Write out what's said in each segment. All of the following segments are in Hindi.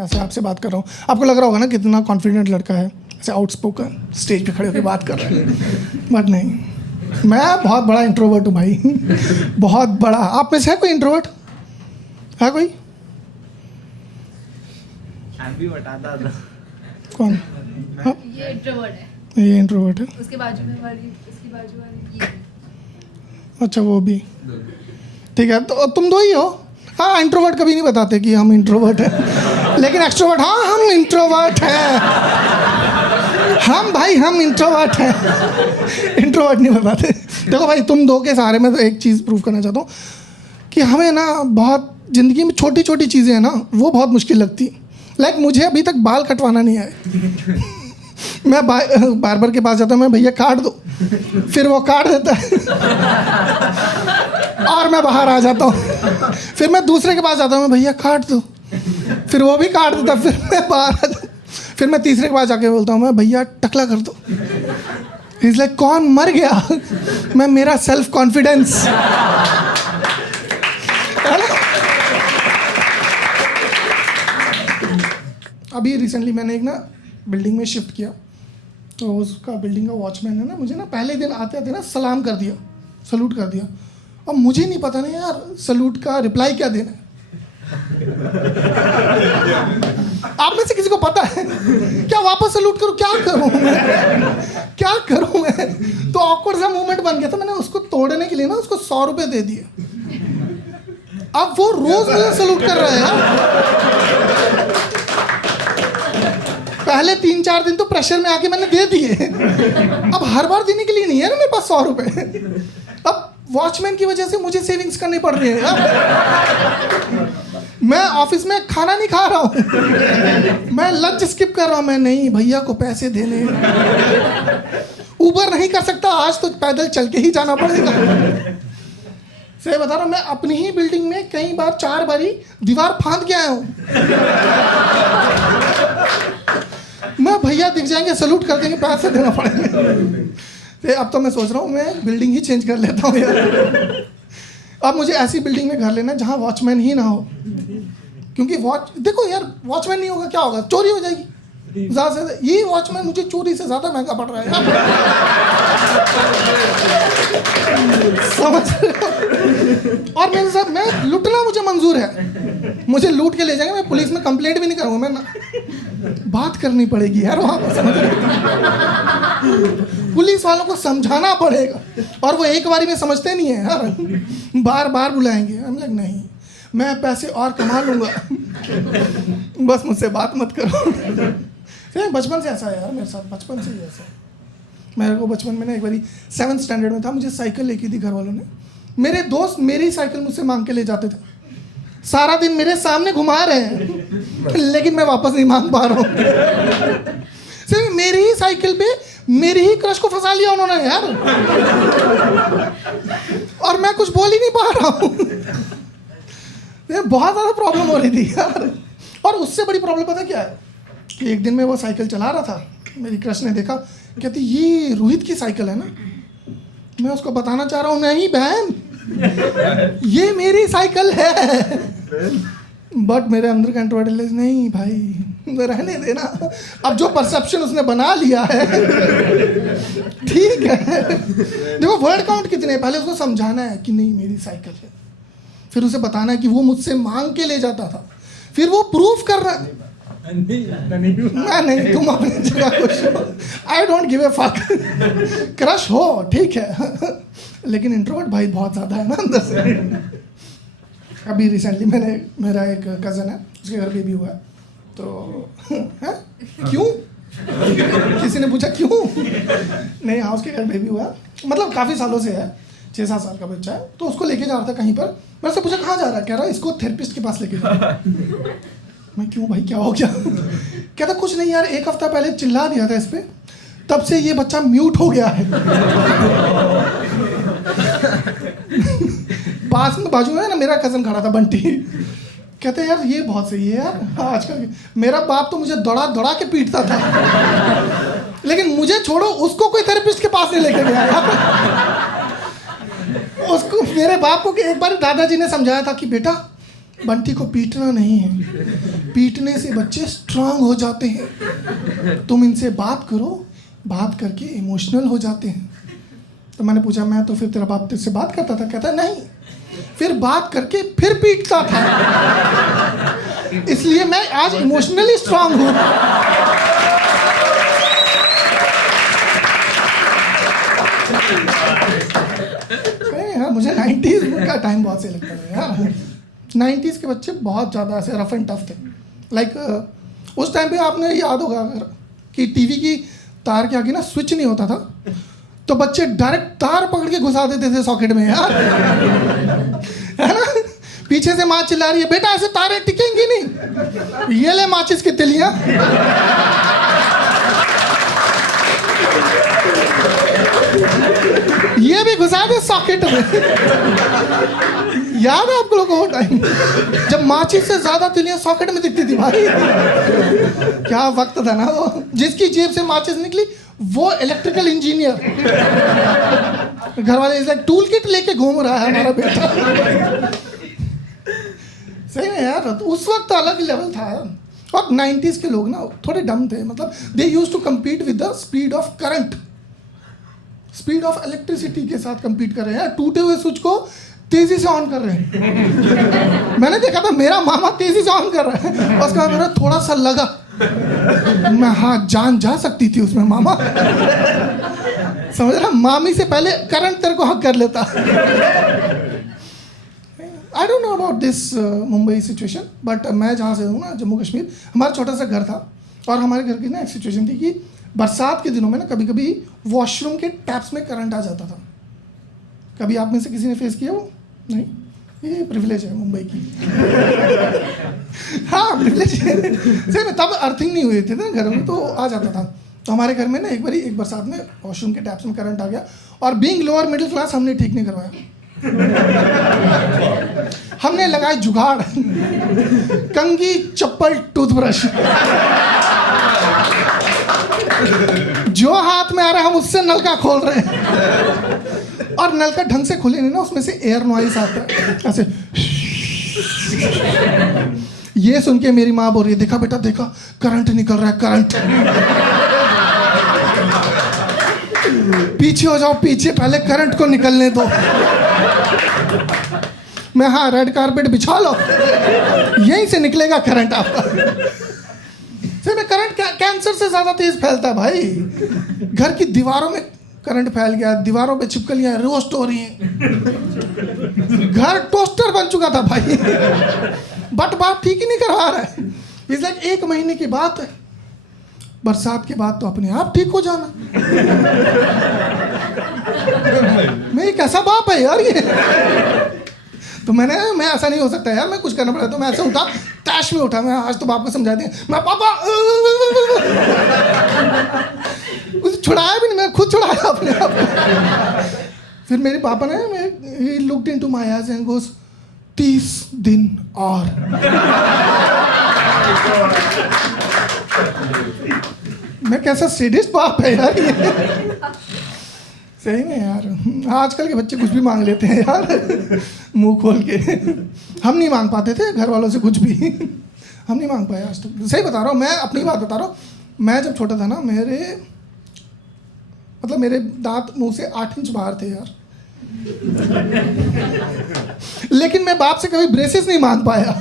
मैं ऐसे आपसे बात कर रहा हूँ, आपको लग रहा होगा ना कितना कॉन्फिडेंट लड़का है, ऐसे आउटस्पोकन स्टेज पे खड़े होकर बात कर रहे हैं, बट नहीं, मैं बहुत बड़ा इंट्रोवर्ट हूँ भाई, बहुत बड़ा। आप में से है कोई इंट्रोवर्ट? है कोई? कौन? हाँ? ये इंट्रोवर्ट है, ये इंट्रोवर्ट है। उसके बाजू में वाली, उसकी बाजू वाली ये। अच्छा, वो भी ठीक है। तो तुम दो ही हो। हाँ, इंट्रोवर्ट कभी नहीं बताते कि हम इंट्रोवर्ट हैं, लेकिन एक्सट्रोवर्ट, हाँ हम इंट्रोवर्ट हैं, हम भाई हम इंट्रोवर्ट हैं, इंट्रोवर्ट नहीं बताते। देखो भाई, तुम दो के सहारे में तो एक चीज़ प्रूव करना चाहता हूँ कि हमें ना बहुत ज़िंदगी में छोटी छोटी चीज़ें हैं ना, वो बहुत मुश्किल लगती। लाइक मुझे अभी तक बाल कटवाना नहीं आए, मैं बार्बर के पास जाता हूँ, मैं भैया काट दो, फिर वो काट देता है और मैं बाहर आ जाता हूँ। फिर मैं दूसरे के पास जाता हूँ, मैं भैया काट दो, फिर वो भी काट देता, फिर मैं बाहर आ जाता, फिर मैं तीसरे के पास जाके बोलता हूँ, मैं भैया टकला कर दो। इज लाइक कौन मर गया? मैं, मेरा सेल्फ कॉन्फिडेंस। अभी रिसेंटली मैंने एक ना बिल्डिंग में शिफ्ट किया, तो उसका बिल्डिंग का वॉचमैन ने ना मुझे ना पहले दिन आते आते ना सलाम कर दिया, सलूट कर दिया। अब मुझे नहीं पता नहीं यार सलूट का रिप्लाई क्या देना है। आप में से किसी को पता है क्या? वापस सलूट करूं? क्या करूं मैं? क्या करूं मैं? तो ऑकवर्ड सा मूवमेंट बन गया था। मैंने उसको तोड़ने के लिए ना उसको 100 रुपये दे दिए। अब वो रोज मुझे सलूट कर रहा है यार। पहले 3-4 दिन तो प्रेशर में आके मैंने दे दिए, अब हर बार देने के लिए नहीं है ना मेरे पास 100 रुपये। अब वॉचमैन की वजह से मुझे सेविंग्स करनी पड़ रही है यार। मैं ऑफिस में खाना नहीं खा रहा हूँ, मैं लंच स्किप कर रहा हूँ। मैं नहीं, भैया को पैसे देने, ऊबर नहीं कर सकता आज, तो पैदल चल के ही जाना पड़ेगा। सही बता रहा हूँ, मैं अपनी ही बिल्डिंग में कई बार 4 बारी दीवार फांद के आया हूँ। मैं, भैया दिख जाएंगे, सलूट कर देंगे, पैसे देना पड़ेंगे। अब तो मैं सोच रहा हूँ मैं बिल्डिंग ही चेंज कर लेता हूँ यार। अब मुझे ऐसी बिल्डिंग में घर लेना जहाँ वॉचमैन ही ना हो, क्योंकि देखो यार, वॉचमैन नहीं होगा क्या होगा? चोरी हो जाएगी ज़्यादा से ज़्यादा। ये वॉचमैन मुझे चोरी से ज़्यादा महंगा पड़ रहा है यार। समझ रहे हो? और मेरे साथ, मैं लूटना मुझे मंजूर है, मुझे लूट के ले जाएंगे, मैं पुलिस में कंप्लेंट भी नहीं करूँगा, मैं ना, बात करनी पड़ेगी यार वहाँ पर, समझ रहे हो? पुलिस वालों को समझाना पड़ेगा, और वो एक बारी में समझते नहीं है यार, बार बार बुलाएंगे। हम लोग नहीं, मैं पैसे और कमा लूँगा, बस मुझसे बात मत करो। बचपन से ऐसा है यार मेरे साथ, बचपन से ही ऐसा है। मेरे को बचपन में ना एक बारी 7th स्टैंडर्ड में था, मुझे साइकिल लेके दी घर वालों ने। मेरे दोस्त मेरी साइकिल मुझसे मांग के ले जाते थे, सारा दिन मेरे सामने घुमा रहे हैं, लेकिन मैं वापस नहीं मांग पा रहा हूँ। सिर्फ मेरी ही साइकिल पे मेरी ही क्रश को फंसा लिया उन्होंने यार, और मैं कुछ बोल ही नहीं पा रहा हूँ। बहुत ज़्यादा प्रॉब्लम हो रही थी यार। और उससे बड़ी प्रॉब्लम पता क्या है कि एक दिन मैं वो साइकिल चला रहा था, मेरी क्रश ने देखा, कहती ये रोहित की साइकिल है ना। मैं उसको बताना चाह रहा हूँ, नहीं बहन, ये मेरी साइकिल है। बट मेरे अंदर का इंट्रोवर्ट, नहीं भाई रहने देना, अब जो परसेप्शन उसने बना लिया है ठीक है। देखो वर्ड काउंट कितने, पहले उसको समझाना है कि नहीं मेरी साइकिल है, फिर उसे बताना है कि वो मुझसे मांग के ले जाता था, फिर वो प्रूफ कर रहा है। मैं नहीं, तुम अपनी जगह खुश हो, I don't give a fuck. Crush हो ठीक है, लेकिन इंट्रोवर्ट भाई बहुत ज़्यादा है ना अंदर से। अभी रिसेंटली मेरा एक कज़न है, उसके घर बेबी हुआ है, तो है क्यों? किसी ने पूछा क्यों? नहीं, हाँ उसके घर बेबी हुआ है, मतलब काफ़ी सालों से है, 6-7 साल का बच्चा है। तो उसको लेके जा रहा था कहीं पर, मैं उससे पूछा कहाँ जा रहा है? कह रहा है इसको थेरेपिस्ट के पास लेके जा रहा है। मैं क्यों भाई, क्या हो गया? कहता कुछ नहीं यार, 1 हफ्ता पहले चिल्ला दिया था इस पे, तब से ये बच्चा म्यूट हो गया है। पास में बाजू में ना मेरा कज़न खड़ा था बंटी, कहते यार ये बहुत सही है यार, आजकल मेरा बाप तो मुझे दौड़ा दौड़ा के पीटता था, लेकिन मुझे छोड़ो, उसको कोई थेरेपिस्ट के पास नहीं लेके गया यार। उसको, मेरे बाप को एक बार दादाजी ने समझाया था कि बेटा बंटी को पीटना नहीं है, पीटने से बच्चे स्ट्रांग हो जाते हैं। तुम इनसे बात करो, बात करके इमोशनल हो जाते हैं। तो मैंने पूछा, मैं तो फिर तेरा बाप तुझसे बात करता था? कहता नहीं, फिर बात करके फिर पीटता था, इसलिए मैं आज इमोशनली स्ट्रांग हूँ। यार मुझे 90s का टाइम बहुत सही लगता है यार। 90s के बच्चे बहुत ज़्यादा ऐसे रफ एंड टफ थे। लाइक उस टाइम पे आपने याद होगा अगर कि टीवी की तार के आगे ना स्विच नहीं होता था, तो बच्चे डायरेक्ट तार पकड़ के घुसा देते थे सॉकेट में यार, है ना। पीछे से माँ चिल्ला रही है, बेटा ऐसे तारें टिकेंगी नहीं, ये ले माचिस की तिलियां। ये भी घुसा दे सॉकेट में। याद है आप लोगों को वो टाइम जब माचिस से ज्यादा तिलियां सॉकेट में दिखती थी भाई? क्या वक्त था ना वो। जिसकी जेब से माचिस निकली वो इलेक्ट्रिकल इंजीनियर, घर वाले इस लाइक टूल किट लेके घूम रहा है हमारा बेटा। सही में यार, तो उस वक्त अलग लेवल था। और 90s के लोग ना थोड़े डम थे, मतलब they used to compete with the speed of current, speed of electricity के साथ कम्पीट कर रहे हैं। टूटे हुए स्विच को तेजी से ऑन कर रहे हैं। मैंने देखा था मेरा मामा तेजी से ऑन कर रहा है, और उसका मेरा थोड़ा सा लगा, मैं हाँ जान जा सकती थी उसमें मामा, समझ रहा, मामी से पहले करंट तेरे को हक कर लेता। I don't know about this Mumbai situation, but मैं जहाँ से हूँ ना, जम्मू कश्मीर, हमारा छोटा सा घर था, और हमारे घर की ना एक सिचुएशन थी कि बरसात के दिनों में ना कभी कभी वॉशरूम के टैप्स में करंट आ जाता था। कभी आप में से किसी ने फेस किया वो? नहीं, ये प्रिविलेज है मुंबई की। हाँ प्रिविलेज है। सही में तब अर्थिंग नहीं हुई थी ना घर में, तो आ जाता था। तो हमारे घर में ना एक बरसात में वॉशरूम के टैप्स में करंट आ गया, और बीइंग लोअर मिडिल क्लास हमने ठीक नहीं करवाया। हमने लगाए जुगाड़, कंघी, चप्पल, टूथब्रश, जो हाथ में आ रहा है हम उससे नलका खोल रहे हैं, और नलका ढंग से खुले नहीं ना, उसमें से एयर नॉइस आता है ऐसे। ये सुन के मेरी माँ बोल रही है, देखा बेटा देखा, करंट निकल रहा है, करंट। पीछे हो जाओ, पीछे, पहले करंट को निकलने दो। मैं हाँ रेड कारपेट बिछा लो, यहीं से निकलेगा करंट आपका। सही में करंट कैंसर से ज्यादा तेज फैलता है भाई। घर की दीवारों में करंट फैल गया, दीवारों पे छिपकलियां रोस्ट हो रही हैं, घर टोस्टर बन चुका था भाई। बट बात ठीक ही नहीं करवा रहा है। इस लाइक 1 महीने की बात है, बरसात के बाद तो अपने आप ठीक हो जाना। मैं ये कैसा बाप है यार ये। तो मैं ऐसा नहीं हो सकता यार, मैं कुछ करना पड़ा। तो मैं ऐसे उठा, तैश में उठा, मैं आज तो बाप को समझा दिया, मैं पापा उसे छुड़ाया भी नहीं, मैं खुद छुड़ाया अपने आप। फिर मेरे पापा ने he looked into my eyes and goes, 30 दिन और। मैं कैसा सेडिस्ट बाप है यार ये। सही में यार, आजकल के बच्चे कुछ भी मांग लेते हैं यार, मुंह खोल के। हम नहीं मांग पाते थे घर वालों से कुछ भी, हम नहीं मांग पाए आज तक। सही बता रहा हूँ, मैं अपनी बात बता रहा हूँ। मैं जब छोटा था ना, मेरे दांत मुंह से 8 इंच बाहर थे यार। लेकिन मैं बाप से कभी ब्रेसेस नहीं मांग पाया।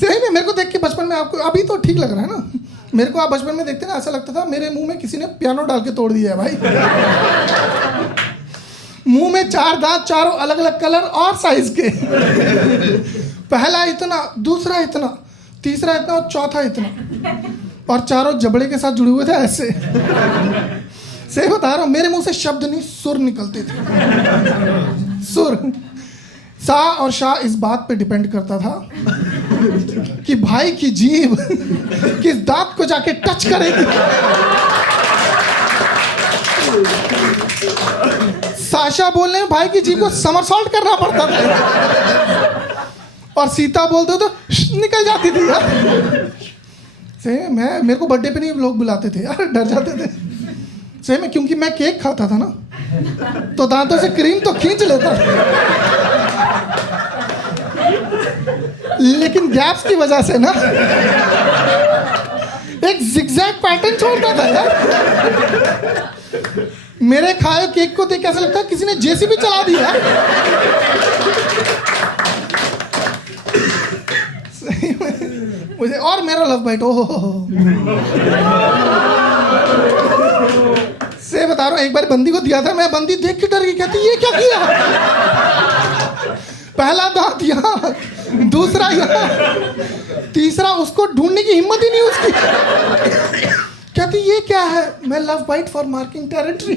सही में, मेरे को देख के बचपन में, आपको अभी तो ठीक लग रहा है ना, मेरे को आप बचपन में देखते ना, ऐसा लगता था मेरे मुंह में किसी ने पियानो डाल के तोड़ दिया है भाई। मुंह में 4 दांत, चारों अलग अलग कलर और साइज के। पहला इतना, दूसरा इतना, तीसरा इतना, और चौथा इतना, और चारों जबड़े के साथ जुड़े हुए थे ऐसे। सही बता रहा हूँ, मेरे मुंह से शब्द नहीं, सुर निकलते थे। सुर। सा और शाह इस बात पे डिपेंड करता था कि भाई की जीभ किस दांत को जाके टच करेगी। साशा बोलने में भाई की जीभ को समरसॉल्ट करना पड़ता था, और सीता बोलते तो निकल जाती थी यार। सही में, मेरे को बर्थडे पे नहीं लोग बुलाते थे यार, डर जाते थे। सही में, क्योंकि मैं केक खाता था ना, तो दांतों से क्रीम तो खींच लेता था। लेकिन गैप्स की वजह से ना एक जिगजैग पैटर्न छोड़ता था यार। मेरे खाए केक को देख ऐसा लगता है किसी ने जेसीबी चला दिया। सही में मुझे, और मेरा लव बाइट, ओह से बता रहा हूँ, एक बार बंदी को दिया था, मैं बंदी देख के डर गई, कहती ये क्या किया। पहला दांत यहाँ, दूसरा यहाँ, तीसरा उसको ढूंढने की हिम्मत ही नहीं उसकी। कहती ये क्या है, मैं love bite for marking territory.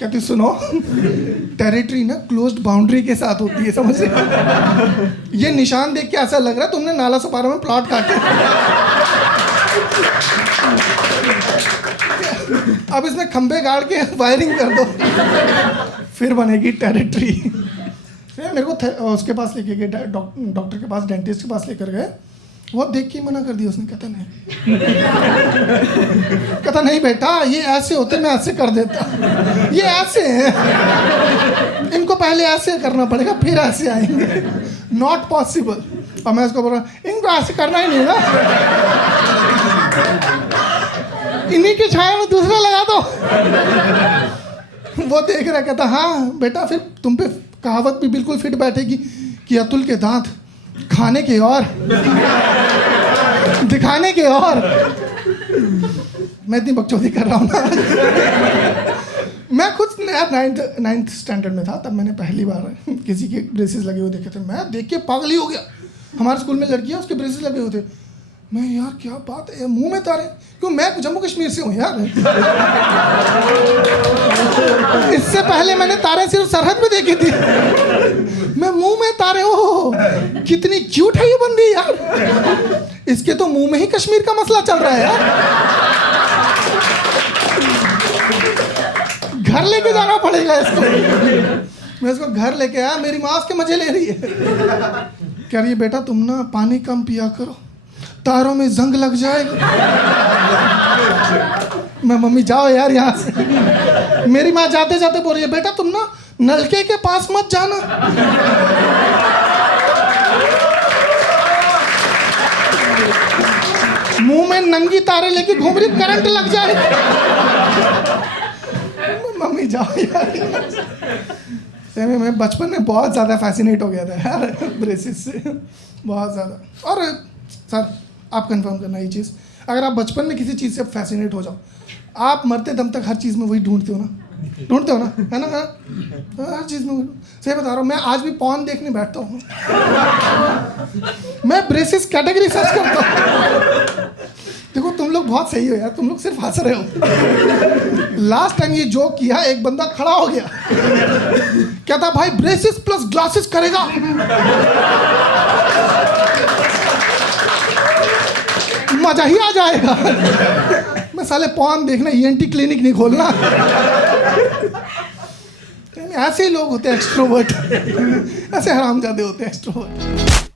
कहती सुनो, टेरिटरी ना क्लोज्ड बाउंड्री के साथ होती है, समझ रहे। ये निशान देख के ऐसा लग रहा है तुमने नाला सपारा में प्लॉट काटे। अब इसमें खंबे गाड़ के वायरिंग कर दो, फिर बनेगी टेरिटरी। मेरे को उसके पास लेके गए, डॉक्टर के पास, डेंटिस्ट के पास लेकर गए। वो देख के मना कर दिया उसने, कहता नहीं। कहता नहीं बेटा, ये ऐसे होते, मैं ऐसे कर देता, ये ऐसे हैं, इनको पहले ऐसे करना पड़ेगा फिर ऐसे आएंगे, नॉट पॉसिबल। और मैं उसको बोल रहा, इनको ऐसे करना ही नहीं ना, इन्हीं की छाया में दूसरा लगा दो। वो देख रहा, कहता हाँ बेटा, फिर तुम पे कहावत भी बिल्कुल फिट बैठेगी कि अतुल के दांत खाने के और दिखाने के और। मैं इतनी बकचोदी कर रहा हूँ ना। मैं खुद यार नाइन्थ स्टैंडर्ड में था, तब मैंने पहली बार किसी के ब्रेसेस लगे हुए देखे थे। मैं देख के पागल ही हो गया। हमारे स्कूल में लड़की है, उसके ब्रेसेस लगे हुए थे। मैं यार क्या बात है, मुंह में तारे, क्यों, मैं जम्मू कश्मीर से हूँ यार। इससे पहले मैंने तारे सिर्फ सरहद पे देखी थी, मैं मुंह में तारे, हो कितनी क्यूट है ये बंदी यार। इसके तो मुंह में ही कश्मीर का मसला चल रहा है यार। घर लेके जाना पड़ेगा इसको। मैं इसको घर लेके आया, मेरी माँ उसके मजे ले रही है। कह रही है बेटा तुम ना पानी कम पिया करो, तारों में जंग लग जाएगा। मैं मम्मी जाओ यार यहाँ से। मेरी माँ जाते जाते बोल रही है बेटा तुम ना नलके के पास मत जाना, मुंह में नंगी तारे लेके घूम रही, करंट लग जाए। मम्मी जाओ यार। सही में बचपन में बहुत ज़्यादा फैसिनेट हो गया था यार ब्रेसेस से, बहुत ज़्यादा। और सर आप कंफर्म करना ये चीज़, अगर आप बचपन में किसी चीज़ से फैसिनेट हो जाओ, आप मरते दम तक हर चीज़ में वही ढूंढते हो ना, है ना। हर चीज़ में सही बता रहा हूँ। मैं आज भी पॉर्न देखने बैठता हूँ, मैं ब्रेसेस कैटेगरी सर्च करता हूँ। देखो तुम लोग बहुत सही हो यार, तुम लोग सिर्फ हंस रहे हो। लास्ट टाइम ये जोक किया, एक बंदा खड़ा हो गया, क्या था भाई, ब्रेसेस प्लस ग्लासेस करेगा। मजा ही आ जाएगा। मैं साले पॉर्न देखना, ईएनटी क्लिनिक नहीं खोलना। ऐसे ही लोग होते हैं एक्सट्रोवर्ट, ऐसे हरामजादे होते हैं एक्सट्रोवर्ट।